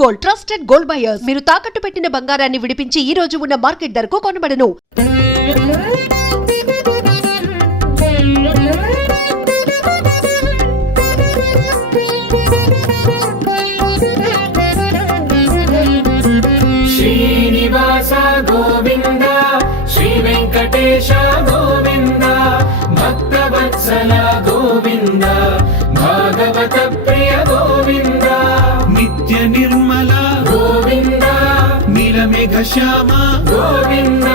Gold, trusted gold buyers. మీరు తాకట్టు పెట్టిన బంగారాన్ని విడిపించి ఈ రోజు ఉన్న మార్కెట్ ధరకు కొనబడను. శ్రీనివాస గోవింద, శ్రీ వెంకటేశ గోవింద, భక్తవత్సల గోవింద, భాగవత ప్రియ గోవింద, నిత్య నిర్మల గోవింద, నీలమేఘ శ్యామ గోవింద,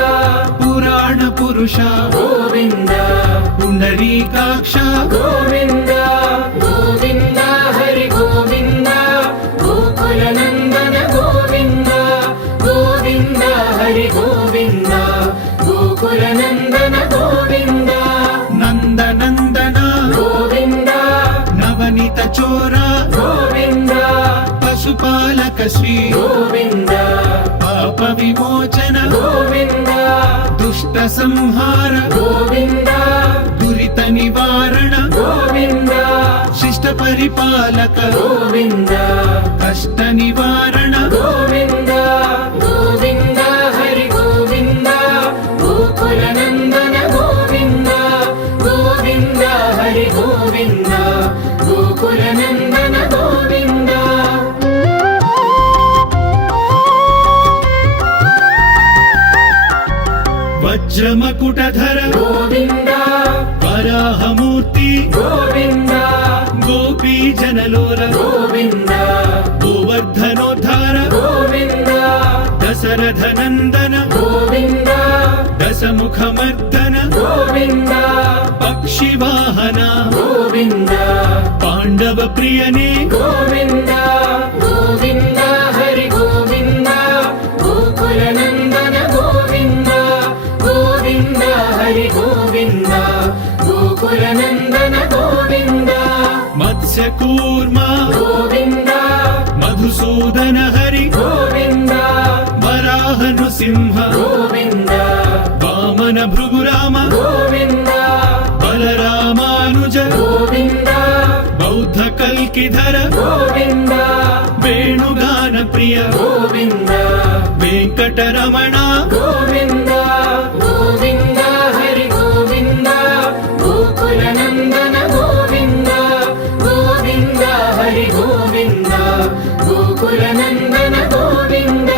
పురాణ పురుష గోవింద, పుండరీకాక్ష గోవింద, గోవింద హరి గోవింద, గోకుల నందన గోవింద, గోవింద హరి గోవింద, గోకుల నందన గోవింద, నందనందన గోవింద, నవనీత చోర గోవింద, పశుపాలక శ్రీ గోవింద, పాప విమోచన గోవింద, దుష్ట సంహార గోవింద, దురిత నివారణ గోవింద, శిష్ట పరిపాలక గోవింద, కష్ట నివారణ గోవింద, గోవింద హరి గోవింద, గోకుల నందన గోవింద, గోవింద హరి గోవింద, గోకుల నందన గోవింద. వజ్రమకుటధర గోవింద, వరాహమూర్తి గోవింద, గోపీ జనలోల గోవింద, గోవర్ధనోద్ధార గోవింద, దశరథ నందన గోవింద, దశముఖమర్దన గోవింద, పక్షి వాహన గోవింద, పాండవ ప్రియనే గోవింద, గోవింద హరి గోవింద, గోకుల నందన గోవింద, గోవింద హరి గోవింద, గోకుల నందన గోవింద, మత్స్య కూర్మ గోవింద, మధుసూదన హరి గోవింద, వరాహ నృసింహ గోవింద, వామన భృగురామ గోవింద, బలరామానుజ గోవింద, బౌద్ధ కల్కిధర గోవింద, వేణుగాన ప్రియ గోవింద, వెంకటరమణ గోవింద, గోవింద హరి గోవింద, గోకుల నందన గోవింద, గోవింద హరి గోవింద, గోకుల నందన గోవింద.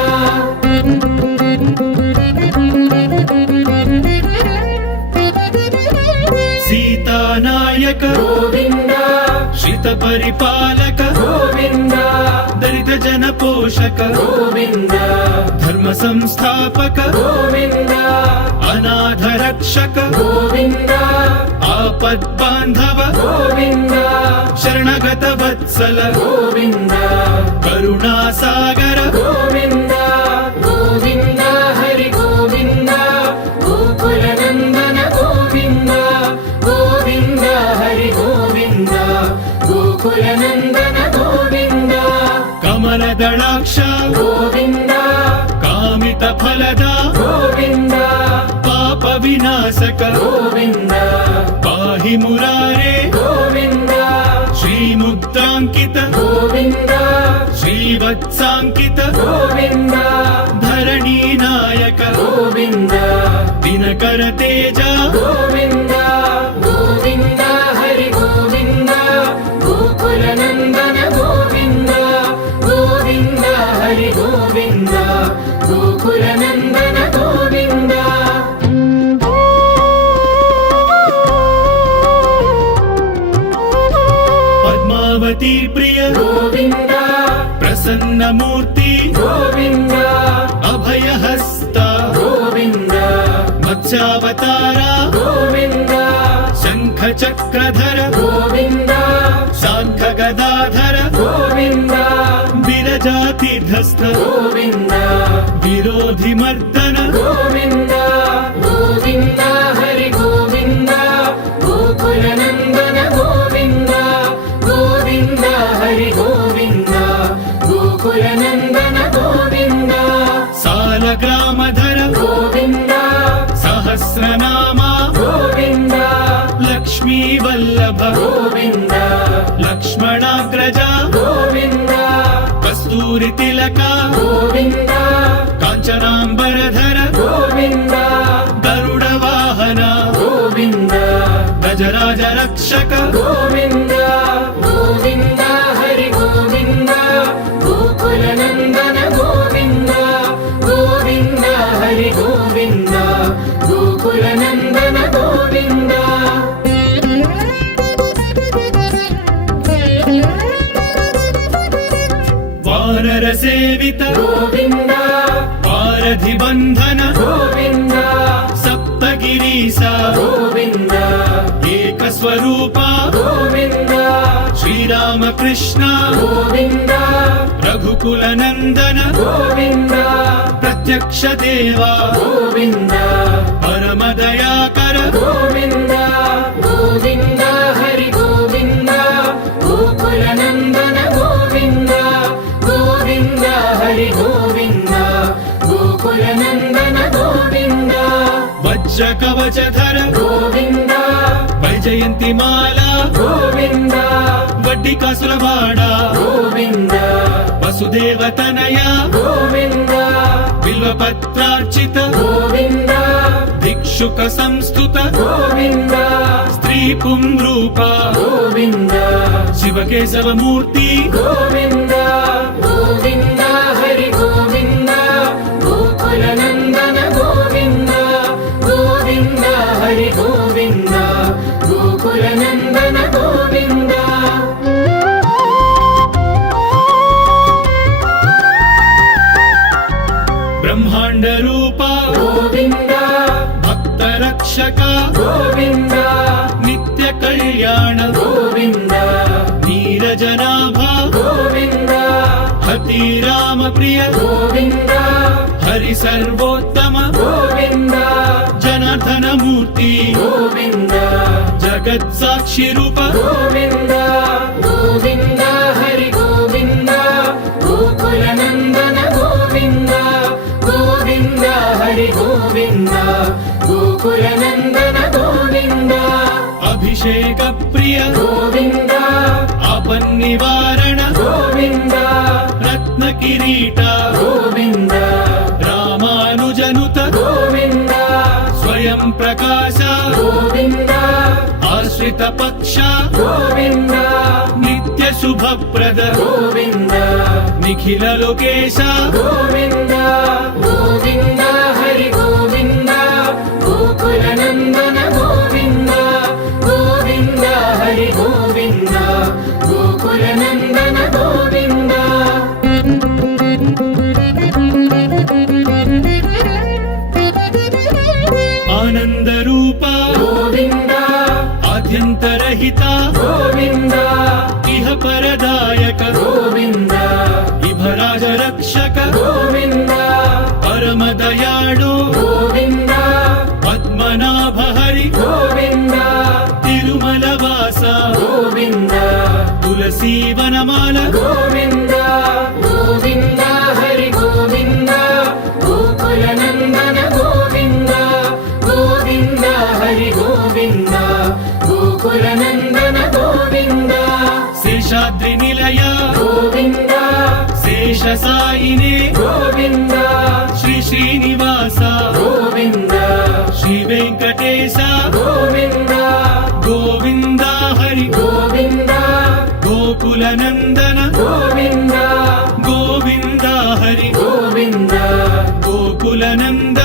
సీతానాయక గోవింద, శ్రిత పరిపాలక గోవింద, దళిత జన పోషక గోవింద, ధర్మ సంస్థాపక గోవింద, అనాథ రక్షక గోవింద, ఆపద్ బాంధవ గోవింద, శరణగత వత్సల గోవింద, కరుణా సాగర గోవింద, గోవింద హరి గోవింద, గోకుల నందన గోవింద, గోవింద హరి గోవింద, గోకుల నందన గోవింద, కమల దళాక్ష గోవింద, కామిత ఫలద గోవింద, పాప వినాశక గోవింద, పాహి మురారే గోవింద, శ్రీముక్తాంకిత గోవింద, శ్రీవత్సాంకిత గోవింద, ధరణీ నాయక గోవింద, దినకర తేజ గోవింద, గోవింద హరి గోవింద, గోకుల నందన గోవింద, గోవింద హరి గోవింద, గోకుల నందన గోవింద. పద్మావతి ప్రియ గోవింద, ప్రసన్నమూర్తి గోవింద, అభయహస్త గోవింద, మత్స్యావతార గోవింద, శంఖ చక్రధర గోవింద, శాంఖ గదాధర గోవింద, విరజాతిధస్త గోవింద, విరోధి మర్దన గోవింద, గోవింద హరి గోవింద, గోకుల నందన గోవింద, గోవింద హరి గోవింద, గోకుల నందన గోవింద, సాలగ్రామధర గోవింద, సహస్రనామ గోవింద, లక్ష్మీ వల్లభ గోవింద, లక్ష్మణాగ్రజ గోవింద, కస్తూరి కస్తూరి తిలక గోవింద కాంచనాంబరధర గోవింద గరుడ వాహన గోవింద గజరాజ రక్షక గోవింద గోవింద హరి గోవింద గోకుల నందన గోవింద గోవింద హరి గోవింద గోకుల నందన గోవింద వానర సేవిత గోవింద వారధి బంధన గోవింద సప్తగిరీశ గోవింద ఏక స్వరూప గోవింద శ్రీరామకృష్ణ గోవింద రఘుకుల నందన గోవింద ప్రత్యక్ష దేవా గోవింద పరమ దయాకర గోవింద గోవింద హరి గోవింద గోకుల నందన గోవింద గోవింద హరి గోవింద గోకుల నందన గోవింద వజ్ర కవచధర గోవింద వైజయంతి మాల గోవింద వడ్డీ కాసులవాడ గోవింద వసుదేవ తనయ గోవింద బిల్వపత్రార్చిత గోవింద దిక్షుక సంస్థుత గోవింద స్త్రీ పుంరూప గోవింద శివకేశవ మూర్తి గోవింద గోవింద హరి గోవింద గోకుల నందన గోవింద గోవింద హరి గోవింద గోకుల నందన గోవింద బ్రహ్మాండ రూప గోవింద భక్త రక్షక గోవింద నిత్య కళ్యాణ గోవింద నీరజనాభ గోవింద హతి రామ ప్రియ గోవింద హరి సర్వోత్తమ గోవింద జనార్దన మూర్తి గోవింద జగత్ సాక్షి రూప గోవింద గోవింద హరి గోవింద గోకుల నందన గోవింద గోవింద హరి గోవింద గోకుల నందన గోవింద అభిషేక ప్రియ గోవింద ఆపన్నివారణ గోవింద రత్న కిరీట గోవింద రామానుజనుత గోవింద స్వయం ప్రకాశ గోవింద ఆశ్రిత పక్ష గోవింద నిత్య శుభప్రద గోవింద నిఖిల లోకేశ గోవింద గోవింద హరి గోవింద గోకుల నందన గోవింద గోవింద హరి గోవింద గోకుల నందన గోవింద ఆనంద రూప గోవింద ఆద్యంతరహిత గోవింద ఇహ పరదాయక గోవింద ఇభరాజ రక్షక గోవింద పరమ దయాళు గోవింద పద్మనాభ హరి గోవింద తిరుమల వాస గోవింద తులసీ వనమాల గోవింద గోవింద హరి గోవింద గోకుల నందన గోవింద గోవింద హరి గోవింద గోకుల నందన గోవింద శేషాద్రి నిలయ గోవింద శేష సాయినే గోవింద శ్రీ శ్రీనివాస గోవింద శ్రీ వెంకటేశ గోవింద గోవింద హరి గోవింద గోకుల నందన గోవింద గోవింద హరి గోవింద గోకుల నందన